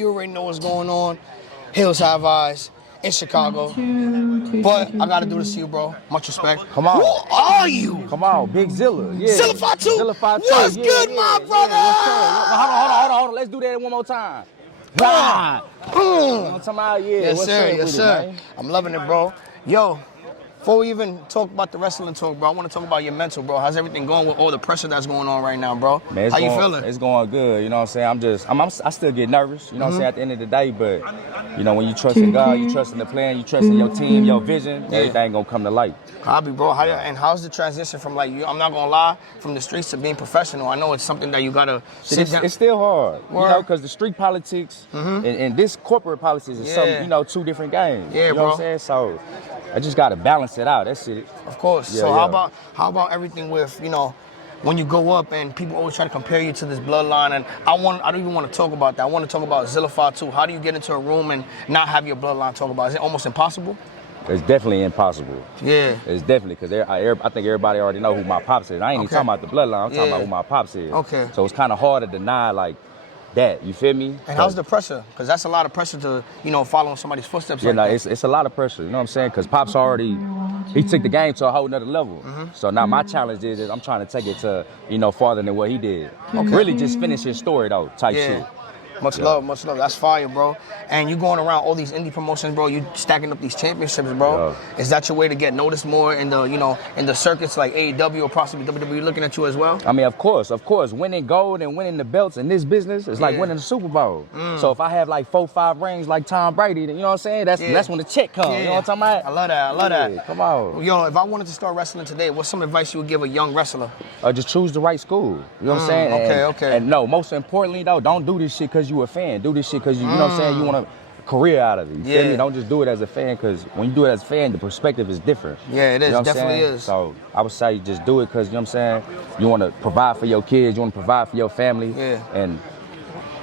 You already know what's going on. Hills Have Eyes in Chicago. But I gotta do this to you, bro. Much respect. Come on. Who are you? Come on, Big Zilla. Yeah. Zilla Fatu? Zilla Fatu. What's good, my brother? Hold on. Let's do that one more time. Ah. You know what I'm talking about? Yeah. Yes, What's sir. up Yes, with sir. it, man? I'm loving it, bro. Yo, before we even talk about the wrestling talk, bro, I want to talk about your mental, bro. How's everything going with all the pressure that's going on right now, bro? Man, How you feeling? It's going good. You know what I'm saying? I still get nervous. You know what I'm saying? At the end of the day, but you know when you trust in God, you trust in the plan, you trust in your team, your vision, everything gonna come to light. Copy, bro. And how's the transition from like I'm not gonna lie, from the streets to being professional? I know it's something that you gotta sit down. It's still hard, you know, because the street politics and this corporate politics is some, you know, two different games. Yeah, you know what I'm saying? So I just gotta balance it out. That's it. Of course. Yeah, so yeah. how about everything with, you know, when you go up and people always try to compare you to this bloodline, and I don't even want to talk about that. I want to talk about Zilla Fatu. How do you get into a room and not have your bloodline talk about it? Is it almost impossible? It's definitely impossible. Yeah. It's definitely, because I think everybody already know who my pops is. I ain't even talking about the bloodline. I'm talking about who my pops is. Okay. So it's kind of hard to deny like that. You feel me? And how's the pressure? Because that's a lot of pressure to, you know, follow in somebody's footsteps. Yeah, like it's a lot of pressure. You know what I'm saying? Because Pop's already, he took the game to a whole nother level. So now my challenge is I'm trying to take it to, you know, farther than what he did. Really just finish his story though, type shit. Much love. That's fire, bro. And you going around all these indie promotions, bro. You stacking up these championships, bro. Yeah. Is that your way to get noticed more in the, you know, in the circuits like AEW or possibly WWE looking at you as well? I mean, of course. Winning gold and winning the belts in this business is like winning the Super Bowl. So if I have like 4-5 rings like Tom Brady, then you know what I'm saying? That's when the check comes. You know what I'm talking about? I love that. Come on. Yo, if I wanted to start wrestling today, what's some advice you would give a young wrestler? Just choose the right school. You know what I'm saying? Okay. And no, most importantly though, don't do this shit because you a fan. Do this shit because you know what I'm saying? You want a career out of it. You feel me? Don't just do it as a fan, because when you do it as a fan, the perspective is different. Yeah, it is. You know what Definitely is. So I would say just do it because, you know what I'm saying? You want to provide for your kids, you want to provide for your family. Yeah. And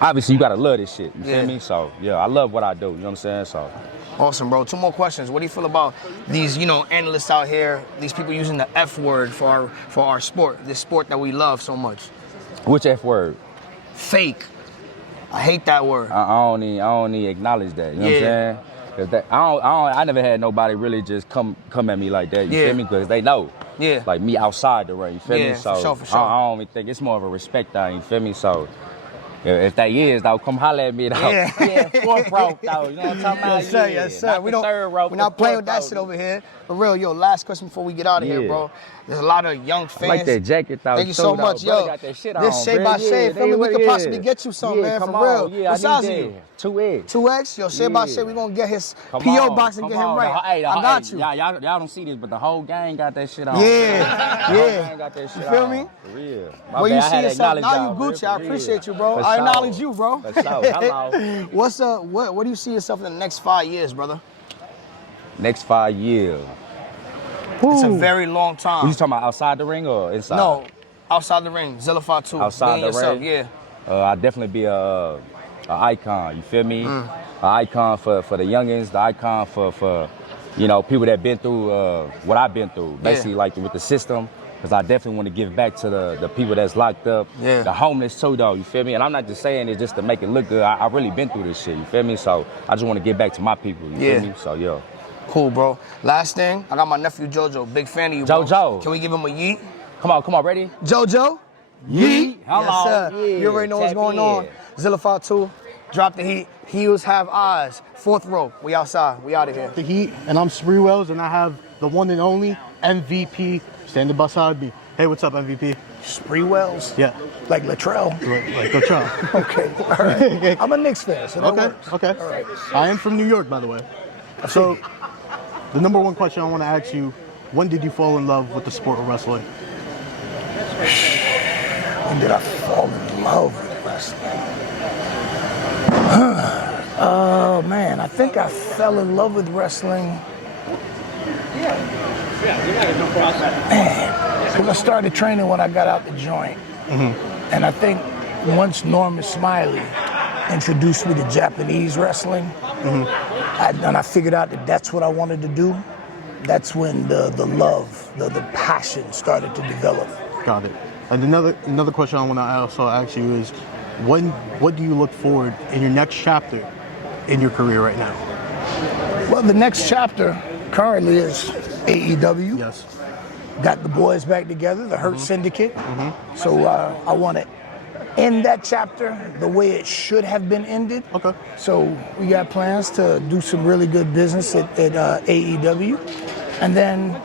obviously you got to love this shit. You feel me? So yeah, I love what I do. You know what I'm saying? So. Awesome, bro. 2 more questions. What do you feel about these, you know, analysts out here, these people using the F word for our sport, this sport that we love so much? Which F word? Fake. I hate that word. I don't even acknowledge that. You know what I'm saying? Cause I never had nobody really just come at me like that. You feel me? Because they know. Yeah. Like me outside the ring. You feel me? So for sure. I don't even think it's more of a respect thing. You feel me? So if that is though, come holler at me though. Yeah. Fourth rope though. You know what I'm talking about? Yes, sir. We're not playing with that shit over here. For real, yo. Last question before we get out of here, bro. There's a lot of young fans. I like that jacket though. Thank you so much, yo. Got that shit this Shea by Shea, feel me? We could possibly get you some, man. For real. Yeah, what size are you? 2X. 2X? Yo, Shea by Shea, we gonna get his P.O. box and get him right. I got you. Y'all don't see this, but the whole gang got that shit on. Yeah. Gang got that shit you feel me? For real. Well, you see yourself. Now you Gucci. I appreciate you, bro. I acknowledge you, bro. Hello. What do you see yourself in the next 5 years, brother? Next 5 years. It's a very long time. You talking about outside the ring or inside? No, outside the ring. Zilla Fatu. Outside the ring? Yeah. I'd definitely be a icon, you feel me? An icon for the youngins, the icon for you know, people that been through what I've been through. Basically like with the system. Because I definitely want to give back to the people that's locked up, the homeless too, though, you feel me? And I'm not just saying it just to make it look good. I really been through this shit, you feel me? So I just want to give back to my people, you feel me? So, yo. Cool, bro. Last thing, I got my nephew JoJo, big fan of you, bro. JoJo. Can we give him a yeet? Come on, ready? JoJo? Yeet. Hello. Yes, sir. Yeah. You already know what's going on. Zilla Fatu, drop the heat. Heels have eyes. 4th row. We outside. We out of here. The Heat, and I'm Spree Wells, and I have the one and only MVP standing beside me. Hey, what's up, MVP? Spree Wells? Yeah. Like Latrell? Like Latrell. Okay, all right. I'm a Knicks fan, so that works. Okay. All right. I am from New York, by the way. So, the number one question I want to ask you, when did you fall in love with the sport of wrestling? When did I fall in love with wrestling? Oh, man, I think I fell in love with wrestling. Man, because I started training when I got out the joint. And I think once Norman Smiley introduced me to Japanese wrestling, and I figured out that that's what I wanted to do. That's when the love, the passion started to develop. Got it. And another question I want to also ask you is, what do you look forward in your next chapter in your career right now? Well, the next chapter currently is AEW. Yes. Got the boys back together, the Hurt Syndicate. So I want to end that chapter the way it should have been ended. Okay. So we got plans to do some really good business at AEW. And then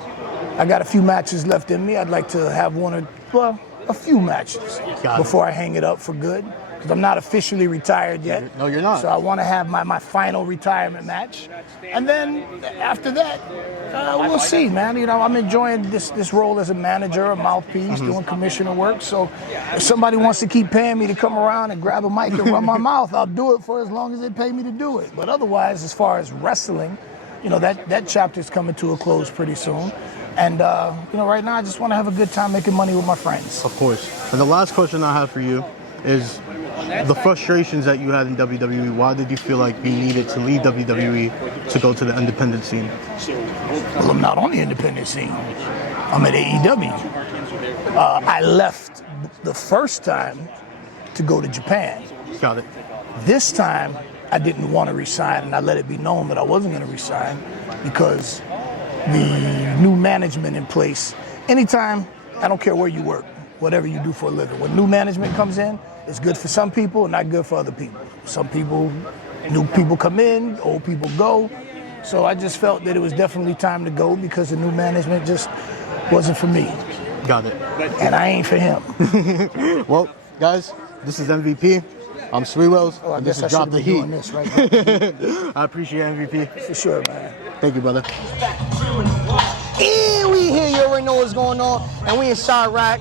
I got a few matches left in me. I'd like to have a few matches before I hang it up for good. Because I'm not officially retired yet. No, you're not. So I want to have my final retirement match. And then after that, we'll see, man. You know, I'm enjoying this role as a manager, a mouthpiece, doing commissioner work. So if somebody wants to keep paying me to come around and grab a mic and run my mouth, I'll do it for as long as they pay me to do it. But otherwise, as far as wrestling, you know, that chapter's coming to a close pretty soon. And, you know, right now I just want to have a good time making money with my friends. Of course. And the last question I have for you is the frustrations that you had in WWE. Why did you feel like you needed to leave WWE to go to the independent scene? Well, I'm not on the independent scene. I'm at AEW. I left the first time to go to Japan. Got it. This time, I didn't want to resign, and I let it be known that I wasn't going to resign because the new management in place, anytime, I don't care where you work, whatever you do for a living, when new management comes in, it's good for some people and not good for other people. Some people, new people come in, old people go. So I just felt that it was definitely time to go because the new management just wasn't for me. Got it. And I ain't for him. Well, guys, this is MVP. I'm Sweet Wells. Oh, I and guess this I is Drop should the be Heat. doing this right now. I appreciate MVP. For sure, man. Thank you, brother. And we here, you already know what's going on. And we in Chirac.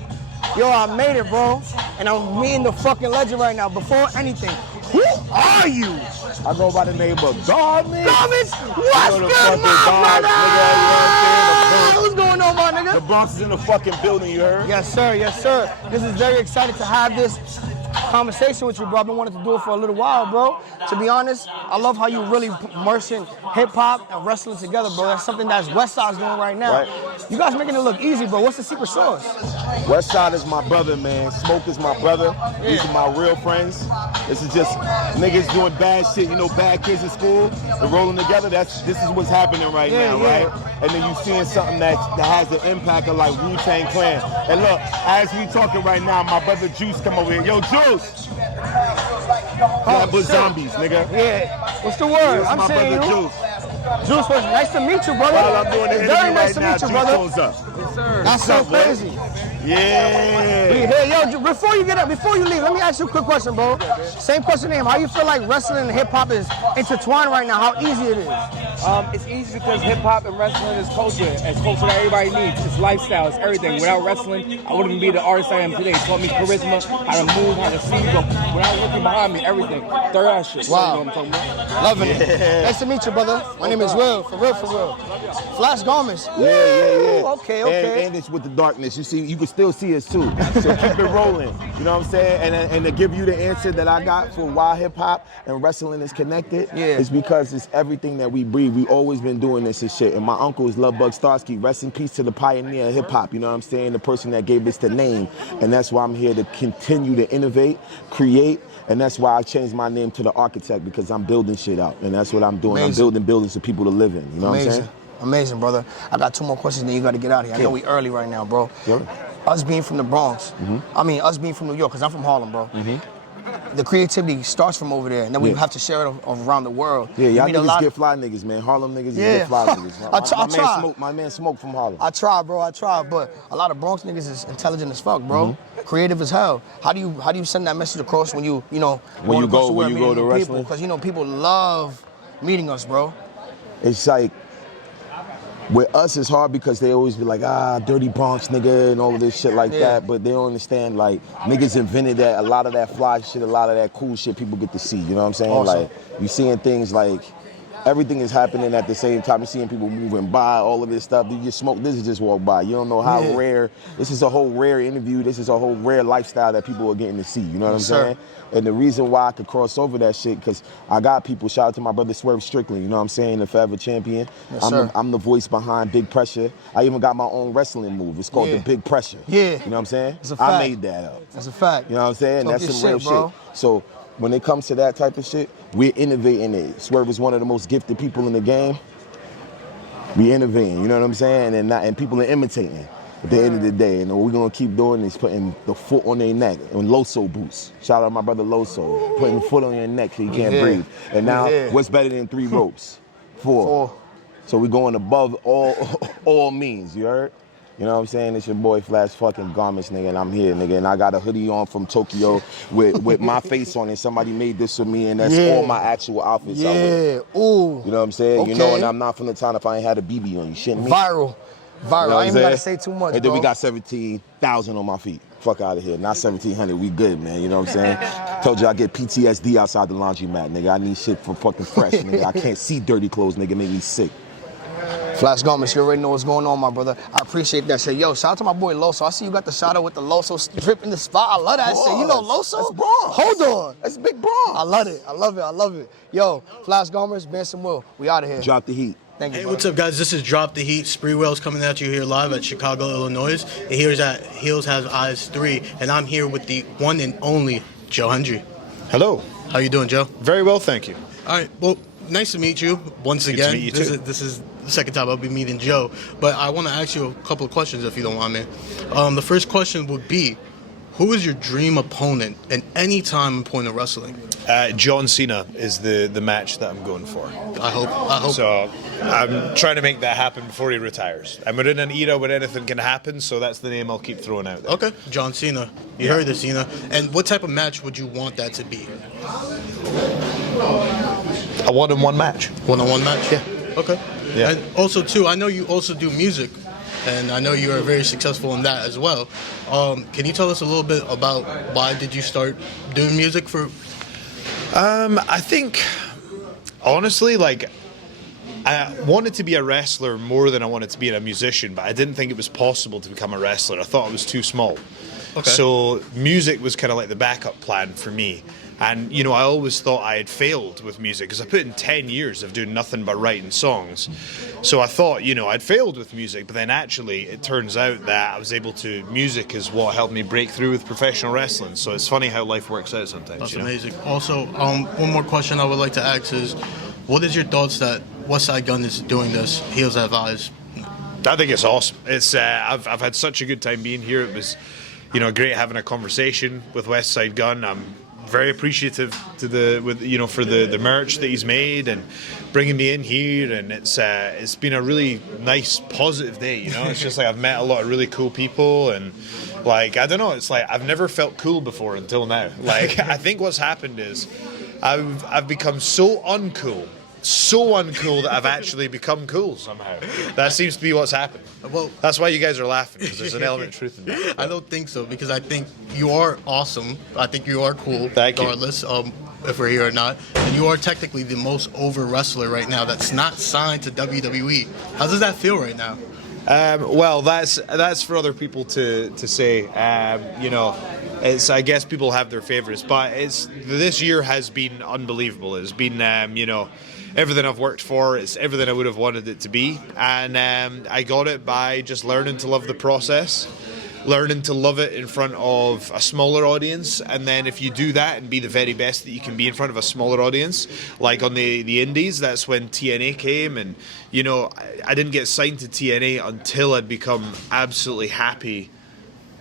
Yo, I made it, bro. And I'm meeting the fucking legend right now. Before anything, who are you? I go by the name of Garmin. Garmin, what's You know the good, fucking my dogs, brother? nigga, What's going on, my nigga? The Bronx is in the fucking building, you heard? Yes, sir. Yes, sir. This is very excited to have this conversation with you, bro. I've been wanting to do it for a little while, bro. To be honest, I love how you really immersing hip-hop and wrestling together, bro. That's something that's Westside's doing right now. Right. You guys making it look easy, bro. What's the secret sauce? Westside is my brother, man. Smoke is my brother. These are my real friends. This is just niggas doing bad shit, you know, bad kids in school. They're rolling together. This is what's happening right now, right? And then you seeing something that has the impact of like Wu-Tang Clan. And look, as we talking right now, my brother Juice come over here. Yo, Juice! Yeah, but zombies, nigga. Yeah. What's the word? This is I'm my saying brother you. Juice. Juice, was nice to meet you, brother. While I'm doing the interview Very nice right now, to meet you, Juice brother. pulls up. Yes, sir. That's What's so up, man? crazy. Yeah. We here, yo, before you get up, before you leave, let me ask you a quick question, bro. Same question to him. How you feel like wrestling and hip hop is intertwined right now? How easy it is? It's easy because hip hop and wrestling is culture. It's culture that everybody needs. It's lifestyle. It's everything. Without wrestling, I wouldn't be the artist I am today. It taught me charisma, how to move, how to see. But without looking behind me, everything. Third eye shit. Wow. You know what I'm talking about? Loving it. Nice to meet you, brother. My name is Will. For real, for real. Flash Garments. Yeah. Okay. And it's with the darkness. You see, you can still see us too. So keep it rolling. You know what I'm saying? And to give you the answer that I got for why hip hop and wrestling is connected, is because it's everything that we breathe. We always been doing this and shit. And my uncle is Love Bug Starsky. Rest in peace to the pioneer of hip hop. You know what I'm saying? The person that gave us the name. And that's why I'm here to continue to innovate, create. And that's why I changed my name to the architect, because I'm building shit out. And that's what I'm doing. Amazing. I'm building buildings for people to live in. You know what I'm saying? Amazing, brother. I got two more questions, then you got to get out of here. I know we early right now, bro. Sure. Us being from the Bronx, I mean, us being from New York, because I'm from Harlem, bro. The creativity starts from over there, and then we have to share it around the world. Yeah, y'all meet a niggas lot get fly niggas, man. Harlem niggas Yeah. get fly niggas. My man Smoke from Harlem. I try, bro. But a lot of Bronx niggas is intelligent as fuck, bro. Creative as hell. How do you send that message across when you know When you go to people? wrestling? Because people love meeting us, bro. It's like, with us, it's hard because they always be like, dirty Bronx nigga and all of this shit like that. But they don't understand, like, niggas invented that, a lot of that fly shit, a lot of that cool shit people get to see. You know what I'm saying? Awesome. Like, you seeing things like everything is happening at the same time. You're seeing people moving by, all of this stuff. You just smoke this, is just walk by. You don't know how rare. This is a whole rare interview. This is a whole rare lifestyle that people are getting to see. You know what I'm saying? And the reason why I could cross over that shit, because I got people, shout out to my brother Swerve Strickland, you know what I'm saying, the forever champion. I'm the voice behind Big Pressure. I even got my own wrestling move. It's called the Big Pressure. Yeah. You know what I'm saying? It's a fact. I made that up. That's a fact. You know what I'm saying? Talk That's your some real shit, bro. shit. So when it comes to that type of shit, we're innovating it. Swerve is one of the most gifted people in the game. We innovating, you know what I'm saying? And people are imitating at the end of the day. And what we're gonna keep doing is putting the foot on their neck and Loso boots. Shout out my brother Loso. Putting the foot on your neck so you can't breathe. And now, what's better than 3 ropes? 4. So we're going above all means, you heard? You know what I'm saying? It's your boy Flash fucking Garments, nigga, and I'm here, nigga. And I got a hoodie on from Tokyo with my face on it. Somebody made this for me, and that's all my actual outfits I wear. Ooh. You know what I'm saying? Okay. You know, and I'm not from the town if I ain't had a BB on. You shitting me? Viral. You know I ain't even gotta say too much, And then bro. we got 17,000 on my feet. Fuck out of here. Not 1,700. We good, man. You know what I'm saying? Told you I get PTSD outside the laundromat, nigga. I need shit for fucking fresh, nigga. I can't see dirty clothes, nigga. Make me sick. Flash Garments, you already know what's going on, my brother. I appreciate that shit. Yo, shout out to my boy Loso. I see you got the shout out with the Loso drip in the spot. I love that shit. You know Loso? That's Bronx. Hold on. That's big Bronx. I love it. I love it. I love it. Yo, Flash Garments, Benson Will. We out of here. Drop the heat. Thank you, Hey, brother. what's up, guys? This is Drop the Heat. Spreewell's coming at you here live at Chicago, Illinois. And here's at Heels Have Eyes 3. And I'm here with the one and only Joe Hendry. Hello. How you doing, Joe? Very well, thank you. All right. Well, nice to meet you once Good again. to meet you too. This is the second time I'll be meeting Joe. But I want to ask you a couple of questions, if you don't mind, man. The first question would be, who is your dream opponent at any time in point of wrestling? John Cena is the match that I'm going for. I hope. So I'm trying to make that happen before he retires. And we're in an era where anything can happen, so that's the name I'll keep throwing out there. Okay, John Cena. You heard this, Cena. And what type of match would you want that to be? A one-on-one match. One-on-one match? Yeah. Okay. Yeah. And also, too, I know you also do music, and I know you are very successful in that as well. Can you tell us a little bit about why did you start doing music for? I think, honestly, like, I wanted to be a wrestler more than I wanted to be a musician, but I didn't think it was possible to become a wrestler. I thought it was too small. Okay. So music was kind of like the backup plan for me. And, you know, I always thought I had failed with music because I put in 10 years of doing nothing but writing songs. So I thought, you know, I'd failed with music, but then actually it turns out that I was able to, music is what helped me break through with professional wrestling. So it's funny how life works out sometimes. That's you know? amazing. Also, one more question I would like to ask is, what is your thoughts that Westside Gunn is doing this, Heels Have Eyes? I think it's awesome. It's I've had such a good time being here. It was, you know, great having a conversation with Westside Gunn. I'm very appreciative to for the merch that he's made and bringing me in here, and it's been a really nice positive day. You know, it's just like I've met a lot of really cool people, and like I don't know, it's like I've never felt cool before until now. Like I think what's happened is I've become so uncool that I've actually become cool somehow. That seems to be what's happened. Well, that's why you guys are laughing, because there's an element of truth in that. I don't think so, because I think you are awesome. I think you are cool, Thank you. regardless if we're here or not. And you are technically the most over wrestler right now that's not signed to WWE. How does that feel right now? Well, that's for other people to say. You know, it's, I guess people have their favorites, but this year has been unbelievable. It's been you know, everything I've worked for. It's everything I would have wanted it to be, and I got it by just learning to love the process, learning to love it in front of a smaller audience. And then if you do that and be the very best that you can be in front of a smaller audience, like on the indies, that's when TNA came. And you know, I didn't get signed to TNA until I'd become absolutely happy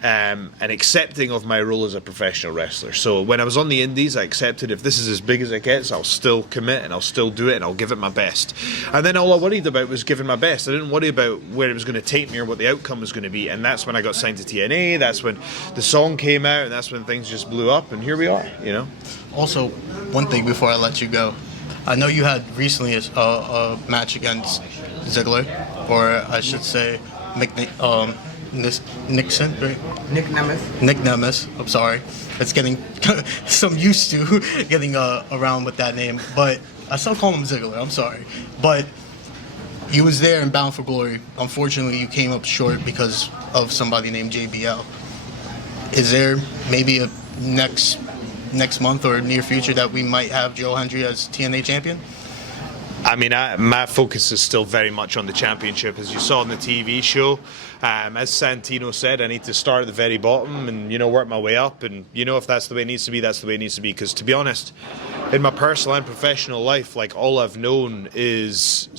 and accepting of my role as a professional wrestler. So when I was on the indies, I accepted if this is as big as it gets, I'll still commit and I'll still do it and I'll give it my best. And then all I worried about was giving my best. I didn't worry about where it was going to take me or what the outcome was going to be. And that's when I got signed to TNA. That's when the song came out, and that's when things just blew up. And here we are, you know. Also, one thing before I let you go, I know you had recently a match against Zilla, or I should say, Nixon, right? Nick Nemeth. Nick Nemeth, I'm sorry. that's getting some used to getting around with that name. But I still call him Ziggler. I'm sorry, but you was there in Bound for Glory. Unfortunately, you came up short because of somebody named JBL. Is there maybe a next month or near future that we might have Joe Hendry as TNA champion? I mean, my focus is still very much on the championship, as you saw on the TV show. As Santino said, I need to start at the very bottom and, work my way up. And, if that's the way it needs to be, that's the way it needs to be. Because, to be honest, in my personal and professional life, all I've known is the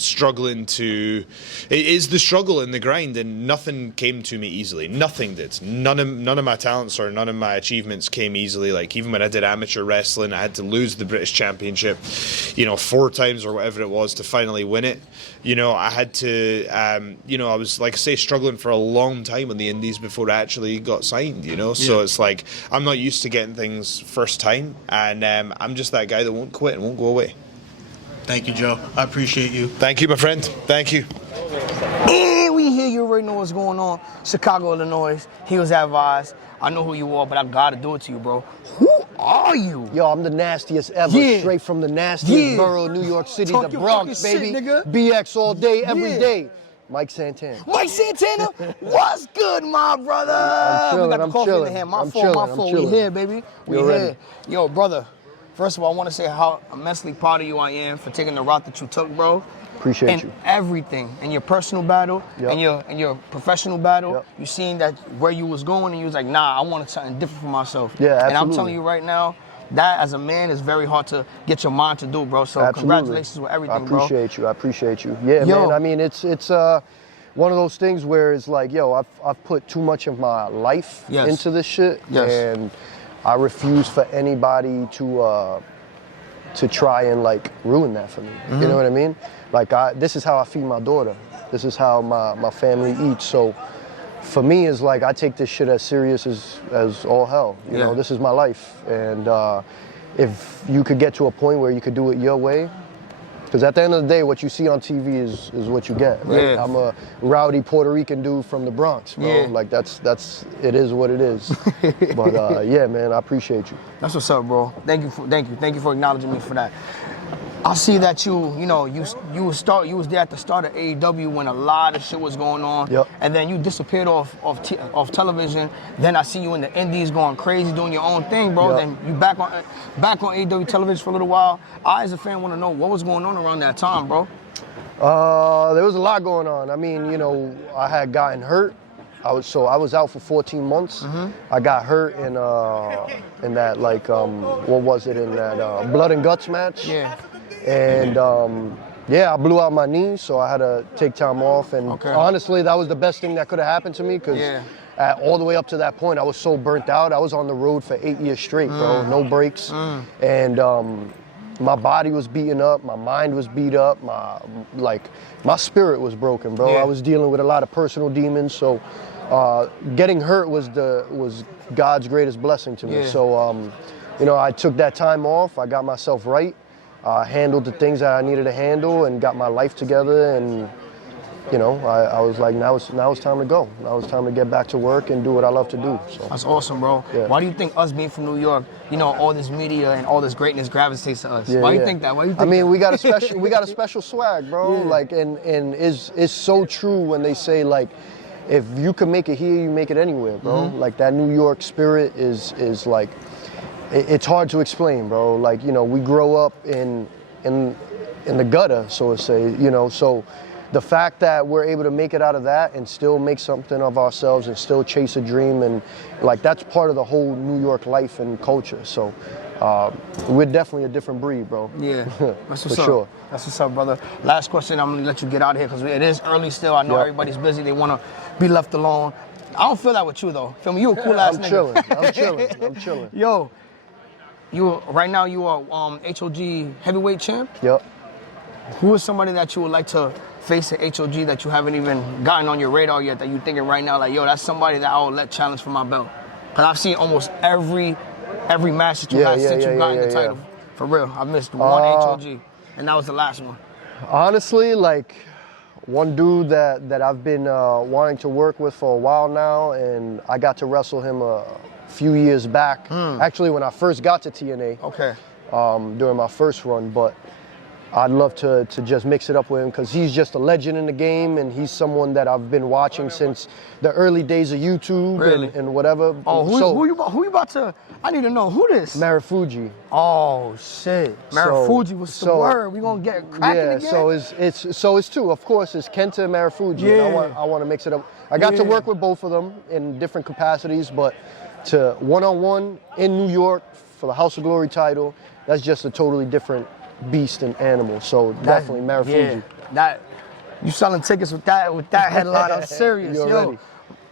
struggle and the grind, and nothing came to me easily. Nothing did. None of my talents or none of my achievements came easily. Even when I did amateur wrestling, I had to lose the British Championship, 4 times or whatever it was to finally win it. I had to, I was, like I say, struggling for a long time on the indies before I actually got signed, So it's I'm not used to getting things first time, and I'm just that guy that won't quit and won't go away. Thank you, Joe. I appreciate you. Thank you, my friend. Thank you. And we hear you already know what's going on. Chicago, Illinois. He was advised. I know who you are, but I gotta do it to you, bro. Who are you? Yo, I'm the nastiest ever. Straight from the nastiest borough of New York City, Talk the your Bronx, fucking baby. shit, nigga. BX all day, every day. Mike Santana. Mike Santana, what's good, my brother? I'm We got the chilling, coffee I'm in the hand. My chilling, fault. I'm We chilling. here, baby. We You here. ready? Yo, brother. First of all, I want to say how immensely proud of you I am for taking the route that you took, bro. Appreciate and you. everything in your personal battle Yep. and your professional battle. Yep. You seen that where you was going, and you was like, nah, I wanted something different for myself. Yeah, And I'm absolutely. telling you right now, that as a man is very hard to get your mind to do, bro. So Absolutely. congratulations with everything, bro. I appreciate you. Yeah, Yo. man. I mean, it's one of those things where it's I've put too much of my life Yes. into this shit, Yes. and I refuse for anybody to try and ruin that for me. You know what I mean? This is how I feed my daughter. This is how my family eats. So for me, it's I take this shit as serious as all hell. You know, this is my life. And if you could get to a point where you could do it your way, because at the end of the day, what you see on TV is what you get, right? Yeah. I'm a rowdy Puerto Rican dude from the Bronx, bro. Yeah. That's it is what it is. But yeah, man, I appreciate you. That's what's up, bro. Thank you for acknowledging me for that. I see that you was there at the start of AEW when a lot of shit was going on. Yep. And then you disappeared off television. Then I see you in the indies going crazy, doing your own thing, bro. Yep. Then you back on AEW television for a little while. I, as a fan, want to know what was going on around that time, bro. There was a lot going on. I mean, I had gotten hurt. I was out for 14 months. I got hurt in that what was it, in that blood and guts match. Yeah. And I blew out my knee, so I had to take time off. And honestly, that was the best thing that could have happened to me, because all the way up to that point, I was so burnt out. I was on the road for 8 years straight, bro, no breaks. And my body was beaten up, my mind was beat up, my spirit was broken, bro. I was dealing with a lot of personal demons, so getting hurt was God's greatest blessing to me. So I took that time off, I got myself right, handled the things that I needed to handle, and got my life together, and I was like, now it's time to go. Now it's time to get back to work and do what I love to do. So That's awesome, bro. Yeah. Why do you think us being from New York, all this media and all this greatness gravitates to us? Why do you think that? Why do you think that? we got a special swag, bro. And it's so true when they say if you can make it here, you make it anywhere, bro. That New York spirit is it's hard to explain, bro. We grow up in the gutter, so to say, so the fact that we're able to make it out of that and still make something of ourselves and still chase a dream, and that's part of the whole New York life and culture. So we're definitely a different breed, bro. Yeah, that's what's For up. sure. That's what's up, brother. Last question, I'm gonna let you get out of here because it is early still. I know everybody's busy. They wanna be left alone. I don't feel that with you though. Feel me? You a cool ass nigga. I'm chilling. Yo, right now you are HOG heavyweight champ. Yep. Who is somebody that you would like to face at HOG that you haven't even gotten on your radar yet, that you're thinking right now, that's somebody that I will let challenge for my belt? Because I've seen almost every match that you had since you got in the title. For real, I missed one HOG, and that was the last one. Honestly, one dude that I've been wanting to work with for a while now, and I got to wrestle him few years back. Actually, when I first got to TNA. Okay. During my first run, but I'd love to just mix it up with him because he's just a legend in the game, and he's someone that I've been watching since the early days of YouTube and whatever. Oh, who you about to? I need to know who this. Marufuji. Oh shit, Marufuji was the word. We gonna get cracking again. So it's two. Of course, it's Kenta and Marufuji. Yeah. And I want to mix it up. I got to work with both of them in different capacities, but to one-on-one in New York for the House of Glory title, that's just a totally different beast and animal. So definitely Marufuji. Yeah, you selling tickets with that headline? I'm serious, You yo. already.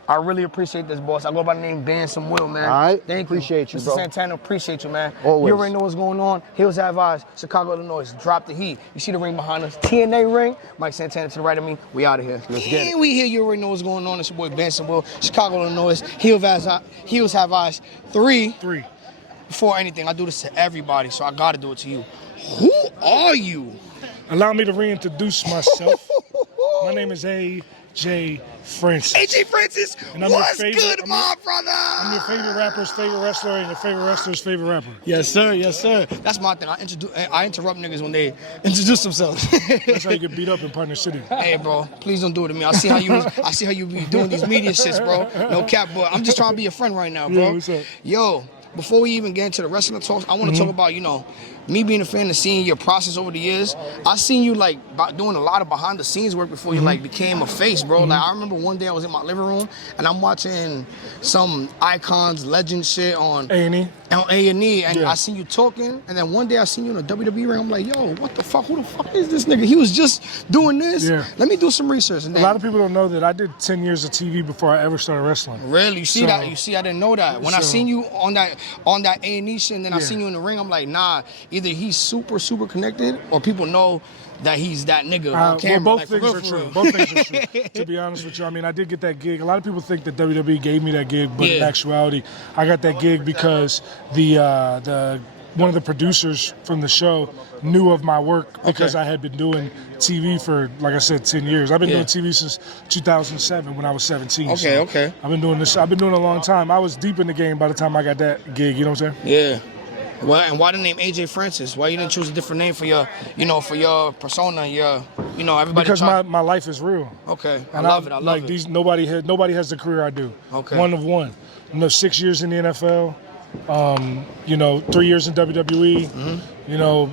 I really appreciate this, boss. I go by the name Benson Will, man. All right. Thank Appreciate you, Mr. bro. Santana, appreciate you, man. Always. You already know what's going on. Hills Have Eyes, Chicago, Illinois. Drop the heat. You see the ring behind us. TNA ring. Mike Santana to the right of me. We out of here. Let's get it. And we here. You already know what's going on. It's your boy Benson Will, Chicago, Illinois. Hills Have Eyes. Three. Before anything, I do this to everybody, so I gotta do it to you. Who are you? Allow me to reintroduce myself. My name is A.J. Francis. A.J. Francis, And I'm what's your favorite, good, my brother? I'm your favorite rapper's favorite wrestler and your favorite wrestler's favorite rapper. Yes, sir. Yes, sir. That's my thing. I interrupt niggas when they introduce themselves. That's how you get beat up in Partner City. Hey, bro, please don't do it to me. I see how you be doing these media shits, bro. No cap, but I'm just trying to be a friend right now, bro. Yeah, what's up? Yo, before we even get into the wrestling talks, I want to talk about, me being a fan and seeing your process over the years. I seen you doing a lot of behind the scenes work before you became a face, bro. Like I remember one day I was in my living room and I'm watching some Icons Legend shit on A&E. On A&E, and Yeah. I seen you talking, and then one day I seen you in a WWE ring. I'm like, yo, what the fuck? Who the fuck is this nigga? He was just doing this. Yeah. Let me do some research. And A lot of people don't know that I did 10 years of TV before I ever started wrestling. Really? You see that? You see, I didn't know that. When I So- seen you on that A&E shit, and then I seen you in the ring, I'm like, nah, either he's super connected, or people know that he's that nigga on camera. Well, both like, for things real, are for true. real. Both things are true. To be honest with you, I mean, I did get that gig. A lot of people think that WWE gave me that gig, but in Yeah. actuality, I got that gig because the one of the producers from the show knew of my work because I had been doing TV for, like I said, 10 years. I've been doing TV since 2007 when I was 17. Okay. I've been doing this. I've been doing it a long time. I was deep in the game by the time I got that gig. You know what I'm saying? Yeah. Well, and why the name AJ Francis? Why you didn't choose a different name for your, for your persona, everybody. Because my life is real. Okay, I And love it. I love like it. these, nobody has the career I do. Okay. One of one. 6 years in the NFL. 3 years in WWE. Mm-hmm.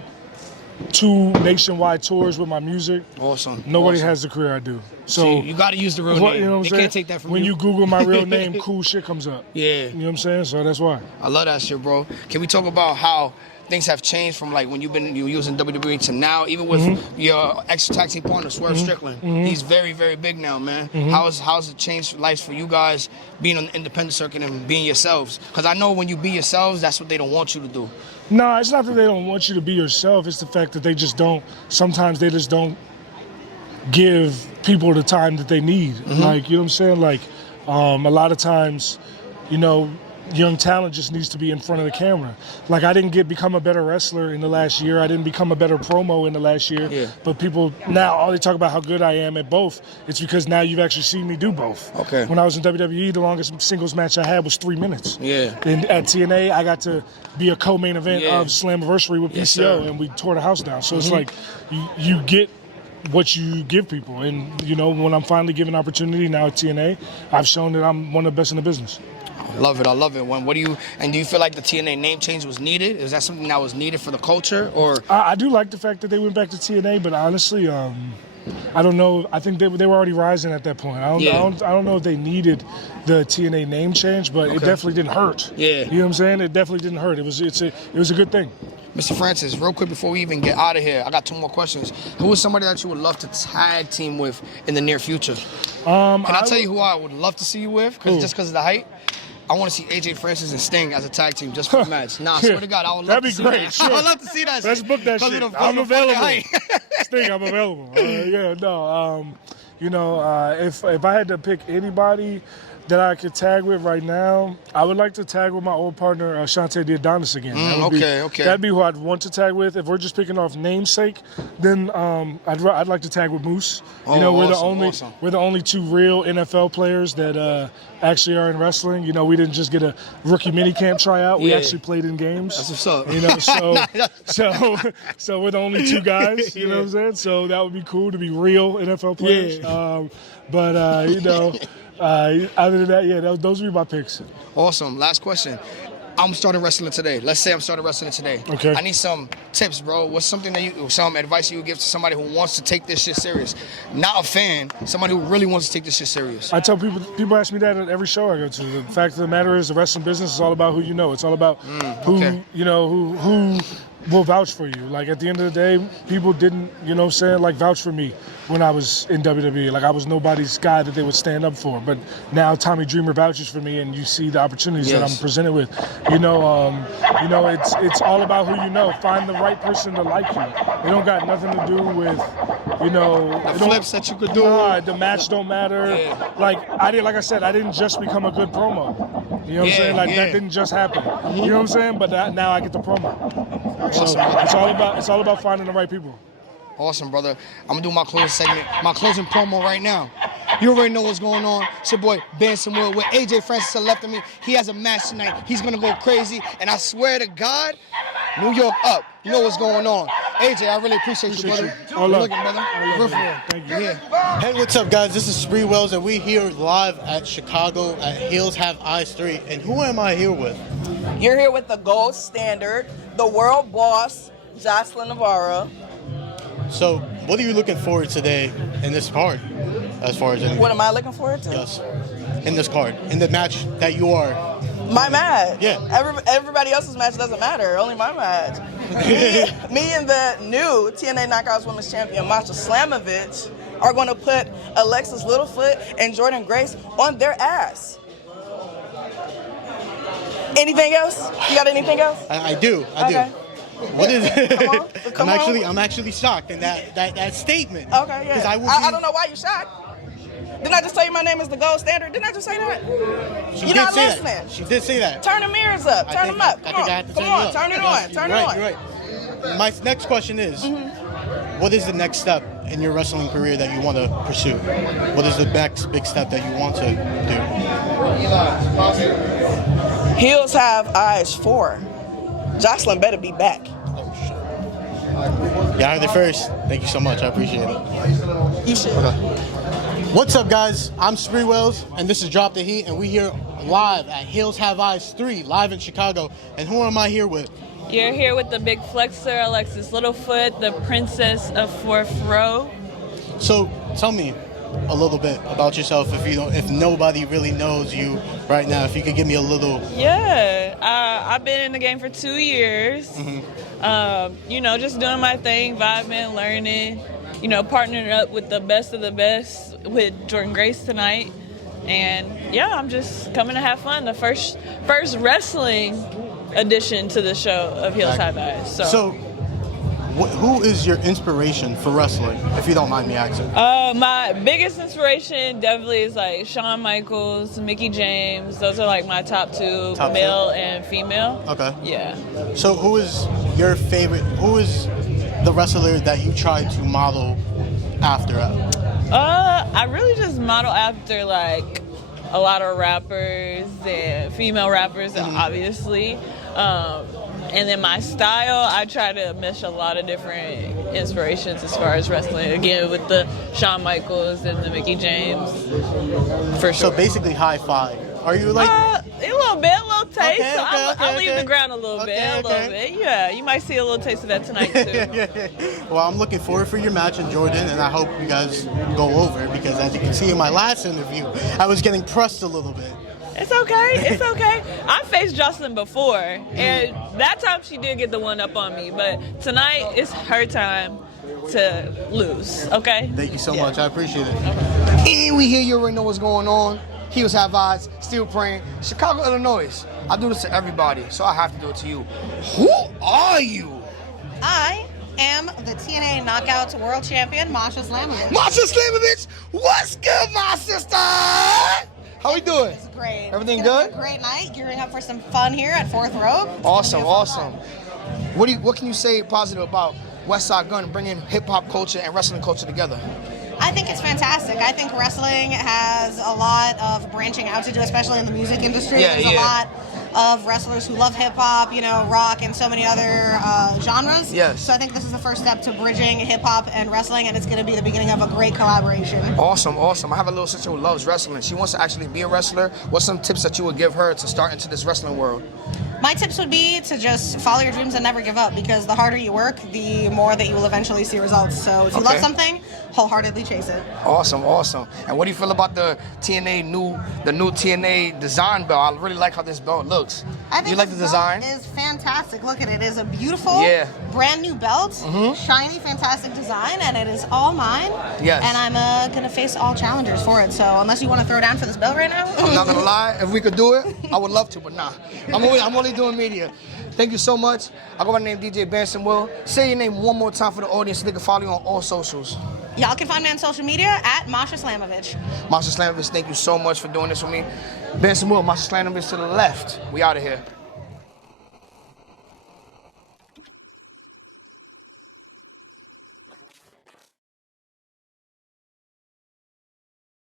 2 nationwide tours with my music. Awesome. Nobody Awesome. has the career I do. So See, you got to use the real name. You know what I'm They saying? can't take that from when you. you Google my real name, cool shit comes up. Yeah. You know what I'm saying? So that's why. I love that shit, bro. Can we talk about how things have changed from when you were using WWE to now, even with your ex-tag team partner, Swerve Strickland? He's very, very big now, man. How's it changed life for you guys being on the independent circuit and being yourselves? Because I know when you be yourselves, that's what they don't want you to do. No, it's not that they don't want you to be yourself. It's the fact that they just don't. Sometimes they just don't give people the time that they need. Like, you know what I'm saying? Like, a lot of times, young talent just needs to be in front of the camera. Like, I didn't become a better wrestler in the last year. I didn't become a better promo in the last year. Yeah. But people now, all they talk about how good I am at both. It's because now you've actually seen me do both. Okay. When I was in WWE, the longest singles match I had was 3 minutes. Yeah. And at TNA, I got to be a co-main event of Slammiversary with Yes, PCO, sir. and we tore the house down. So it's like, you get what you give people. And, when I'm finally given an opportunity now at TNA, I've shown that I'm one of the best in the business. Love it. I love it. Do you feel like the TNA name change was needed? Is that something that was needed for the culture, or? I do like the fact that they went back to TNA, but honestly, I don't know. I think they were already rising at that point. I don't know if they needed the TNA name change, but it definitely didn't hurt. Yeah. You know what I'm saying? It definitely didn't hurt. It was a good thing. Mr. Francis, real quick before we even get out of here, I got 2 more questions. Who is somebody that you would love to tag team with in the near future? Can I tell you who I would love to see you with? Just because of the height? I want to see AJ Francis and Sting as a tag team just for the match. Nah, I swear to God, I would love to see that. That'd be great. Sure. I would love to see that. Let's book that shit. I'm available. Sting, I'm available. If I had to pick anybody, that I could tag with right now, I would like to tag with my old partner, Shante Diodonis again. That'd be who I'd want to tag with. If we're just picking off namesake, then I'd like to tag with Moose. You know, we're the only two real NFL players that actually are in wrestling. You know, we didn't just get a rookie minicamp tryout. We actually played in games. That's what's up. You know, so we're the only two guys. You know what I'm saying? So that would be cool to be real NFL players. But you know. Other than that, yeah, those would be my picks. Awesome. Last question. I'm starting wrestling today. Let's say I'm starting wrestling today. Okay. I need some tips, bro. What's some advice you would give to somebody who wants to take this shit serious? Not a fan, somebody who really wants to take this shit serious. I tell people ask me that at every show I go to. The fact of the matter is the wrestling business is all about who you know. It's all about who will vouch for you. Like, at the end of the day, people didn't, you know what I'm saying, like, vouch for me when I was in WWE. Like, I was nobody's guy that they would stand up for. But now Tommy Dreamer vouches for me, and you see the opportunities that I'm presented with. You know, it's all about who you know. Find the right person to like you. It don't got nothing to do with, you know, the flips that you could do. The match don't matter. Like I said, I didn't just become a good promo. You know what I'm saying? Like, that didn't just happen. You know what I'm saying? But now I get the promo. So it's all about finding the right people. Awesome, brother. I'm gonna do my closing segment, my closing promo right now. You already know what's going on. It's your boy Benson Will with AJ Francis to the left of me. He has a match tonight. He's gonna go crazy, and I swear to God, New York up. You know what's going on. AJ, I really appreciate you, brother. All love. Looking, brother. Thank you. Yeah. Hey, what's up, guys? This is Spree Wells, and we here live at Chicago at Heels Have Eyes 3. And who am I here with? You're here with the gold standard, the world boss, Jocelyn Navarro. So, what are you looking forward today in this card, as far as anything? What am I looking forward to? Yes, in this card, in the match that you are. My match. Yeah. Everybody else's match doesn't matter. Only my match. me and the new TNA Knockouts Women's Champion, Masha Slamovich, are going to put Alexis Littlefoot and Jordynne Grace on their ass. Anything else? You got anything else? I do. Okay. What is it? Come on. I'm actually shocked in that statement. Okay, yeah. I don't know why you're shocked. Didn't I just tell you my name is the gold standard? Didn't I just say that? She You're did not say listening. That. She did say that. Turn the mirrors up. Turn them up. I think I have to Come turn on. it up. Turn it on. Turn it on. You're right. My next question is, what is the next step in your wrestling career that you want to pursue? What is the next big step that you want to do? Heels Have Eyes 4. Jocelyn better be back. Yeah, I heard it first. Thank you so much. I appreciate it. You should. Okay. What's up, guys? I'm Spree Wells, and this is Drop the Heat, and we here live at Heels Have Eyes 3, live in Chicago. And who am I here with? You're here with the big flexer, Alexis Littlefoot, the princess of fourth row. So, tell me a little bit about yourself, if nobody really knows you right now. If you could give me a little. Yeah, I've been in the game for 2 years. You know, just doing my thing, vibing, learning. You know, partnering up with the best of the best with Jordynne Grace tonight. And yeah, I'm just coming to have fun. The first wrestling addition to the show of Heels Have Eyes. So who is your inspiration for wrestling, if you don't mind me asking? My biggest inspiration definitely is like Shawn Michaels, Mickie James. Those are like my top two, male and female. Okay. Yeah. So who is your favorite? Who is the wrestler that you try to model after? I really just model after like a lot of rappers and female rappers, obviously. And then my style, I try to mesh a lot of different inspirations as far as wrestling. Again, with the Shawn Michaels and the Mickie James, for sure. So basically, high five. Are you like a little bit, a little taste? Okay, I'll leave the ground a little bit, a little bit. Yeah, you might see a little taste of that tonight too. Well, I'm looking forward for your match in Jordynne, and I hope you guys go over, because as you can see in my last interview, I was getting pressed a little bit. It's okay. It's okay. I faced Jocelyn before, and that time she did get the one up on me. But tonight, it's her time to lose, okay? Thank you so much. I appreciate it. And we here, you already know what's going on. Heels Have Eyes, still praying. Chicago, Illinois. I do this to everybody, so I have to do it to you. Who are you? I am the TNA Knockouts World Champion, Masha Slamovich. Masha Slamovich, what's good, my sister? How we doing? It's great. Everything It's gonna good? be a great night. Gearing up for some fun here at Fourth Rope. It's Awesome, gonna be a fun awesome. night. What can you say positive about Westside Gunn bringing hip hop culture and wrestling culture together? I think it's fantastic. I think wrestling has a lot of branching out to do, especially in the music industry. Yeah, There's a lot of wrestlers who love hip hop, rock, and so many other genres. Yes. So I think this is the first step to bridging hip hop and wrestling, and it's going to be the beginning of a great collaboration. Awesome, awesome. I have a little sister who loves wrestling. She wants to actually be a wrestler. What's some tips that you would give her to start into this wrestling world? My tips would be to just follow your dreams and never give up, because the harder you work, the more that you will eventually see results. So if you love something, wholeheartedly chase it. Awesome, awesome. And what do you feel about the new TNA design belt? I really like how this belt looks. I think you like the design? Is fantastic. Look at it. It is a beautiful, brand new belt, shiny, fantastic design, and it is all mine. Yes. And I'm gonna face all challengers for it. So unless you want to throw down for this belt right now, I'm not gonna lie. If we could do it, I would love to, but nah. I'm only doing media. Thank you so much. I go by the name DJ Benson Will. Say your name one more time for the audience so they can follow you on all socials. Y'all can find me on social media at Masha Slamovich. Masha Slamovich, thank you so much for doing this with me. Benson Will, Masha Slamovich to the left. We out of here.